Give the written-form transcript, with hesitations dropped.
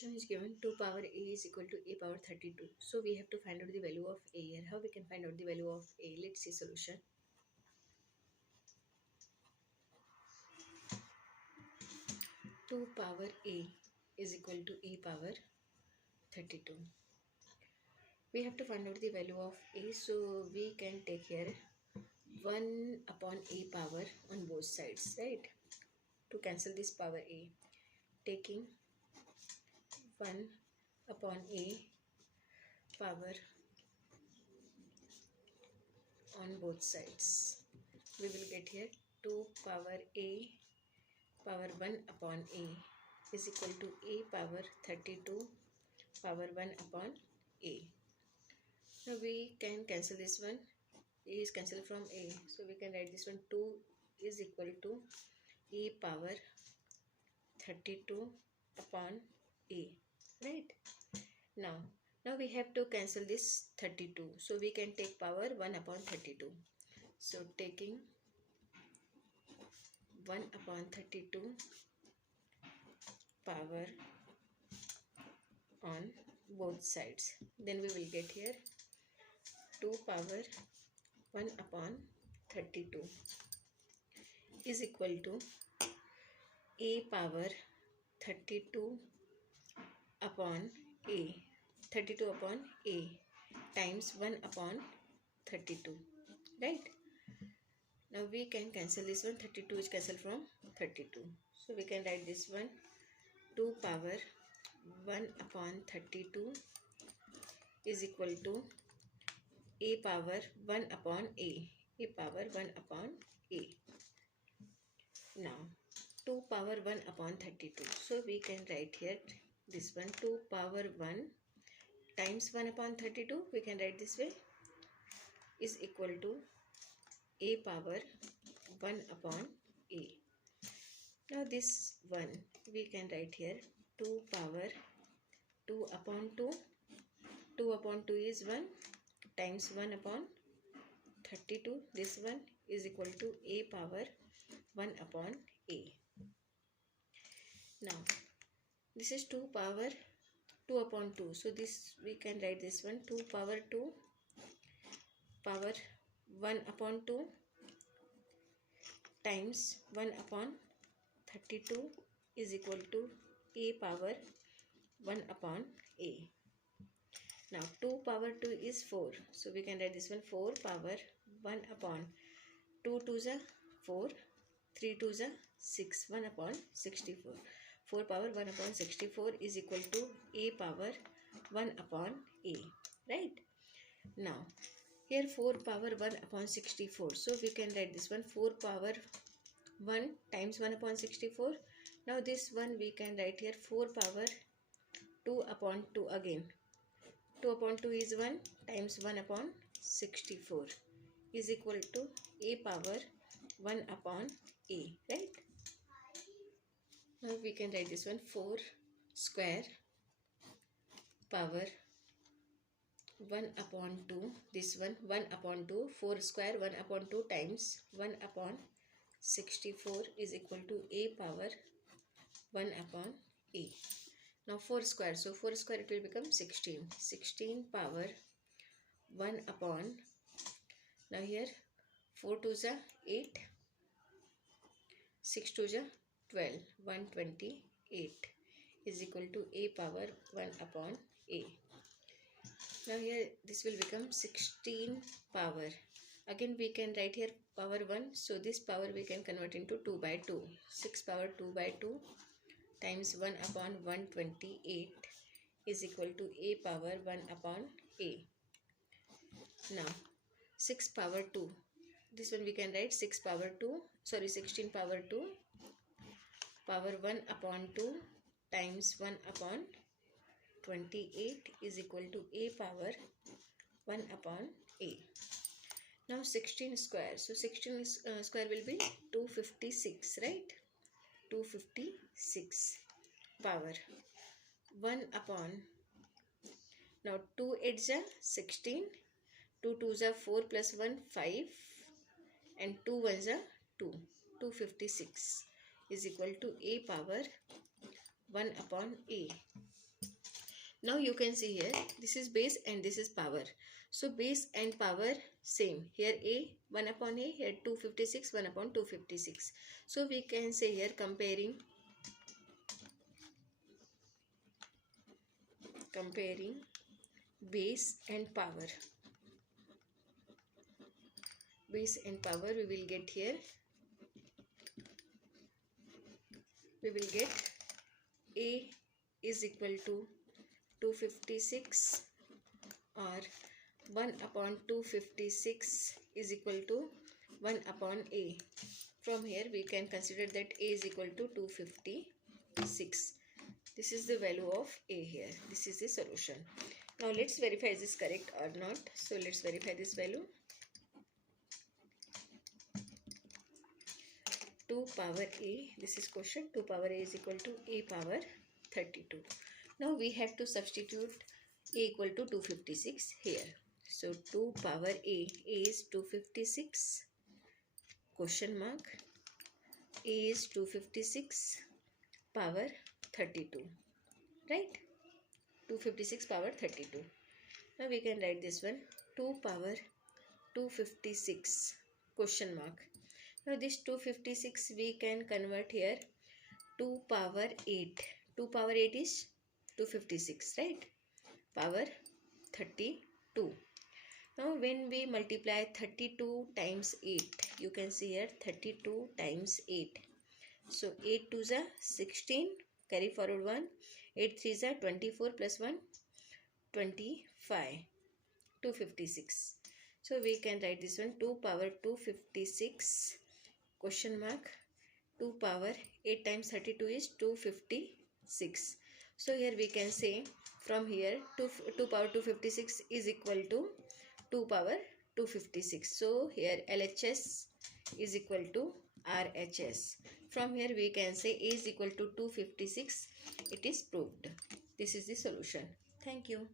Question is given 2 power a is equal to a power 32. So we have to find out the value of a here. How we can find out the value of a? Let's see solution. Two power a is equal to a power 32. We have to find out the value of a, so we can take here 1 upon a power on both sides, right? To cancel this power a, taking 1 upon a power on both sides, we will get here 2 power a power 1 upon a is equal to a power 32 power 1 upon a. Now we can cancel this one. A is cancelled from a, so we can write this one 2 is equal to a power 32 upon a, right? Now we have to cancel this 32, so we can take power 1 upon 32. So taking 1 upon 32 power on both sides, then we will get here 2 power 1 upon 32 is equal to a power 32 upon a, 32 upon a times 1 upon 32, right? Now we can cancel this one. 32 is cancelled from 32, so we can write this one 2 power 1 upon 32 is equal to a power 1 upon a power 1 upon a. Now 2 power 1 upon 32, so we can write here this one 2 power 1 times 1 upon 32, we can write this way, is equal to a power 1 upon a. Now this one we can write here 2 power 2 upon 2, 2 upon 2 is 1 times 1 upon 32, this one is equal to a power 1 upon a. Now this is 2 power 2 upon 2, so this we can write this one 2 power 2 power 1 upon 2 times 1 upon 32 is equal to a power 1 upon a. Now 2 power 2 is 4, so we can write this one 4 power 1 upon 2 2s are 4, 3 2s are 6, 1 upon 64. 4 power 1 upon 64 is equal to a power 1 upon a, right? Now here 4 power 1 upon 64, so we can write this one 4 power 1 times 1 upon 64. Now this one we can write here 4 power 2 upon 2 again. 2 upon 2 is 1 times 1 upon 64 is equal to a power 1 upon a, right? Now we can write this one 4 square power 1 upon 2, this one 1 upon 2, 4 square 1 upon 2 times 1 upon 64 is equal to a power 1 upon a. Now 4 square, so 4 square it will become 16. 16 power 1 upon, now here 4 2s are 8, 6 2s are 12, 128 is equal to a power 1 upon a. Now here this will become 16 power. Again we can write here power 1, so this power we can convert into 2 by 2. 6 power 2 by 2 times 1 upon 128 is equal to a power 1 upon a. Now 6 power 2, this one we can write 16 power 2 power 1 upon 2 times 1 upon 28 is equal to a power 1 upon a. Now 16 square, so 16 square will be 256, right? 256 power 1 upon, now 2 8s are 16, 2 2s are 4 plus 1 5 and 2 1s are 2, 256 is equal to a power 1 upon a. Now you can see here, this is base and this is power. So base and power same. Here A 1 upon A, here 256 1 upon 256. So we can say here comparing base and power. Base and power we will get here. We will get A is equal to 256 or 1 upon 256 is equal to 1 upon A. From here we can consider that A is equal to 256. This is the value of A here. This is the solution. Now let's verify is this correct or not. So let's verify this value. 2 power A, this is question, 2 power A is equal to A power 32. Now we have to substitute A equal to 256 here. So 2 power A is 256, question mark, A is 256 power 32, right? 256 power 32. Now we can write this one, 2 power 256, question mark. Now this 256 we can convert here 2 power 8. 2 power 8 is 256, right? Power 32. Now when we multiply 32 times 8, you can see here 32 times 8. So 8 2s are 16, carry forward 1. 8 3s are 24 plus 1, 25, 256. So we can write this one, 2 power 256, question mark, 2 power 8 times 32 is 256. So here we can say from here 2 power 256 is equal to 2 power 256. So here LHS is equal to RHS. From here we can say A is equal to 256. It is proved. This is the solution. Thank you.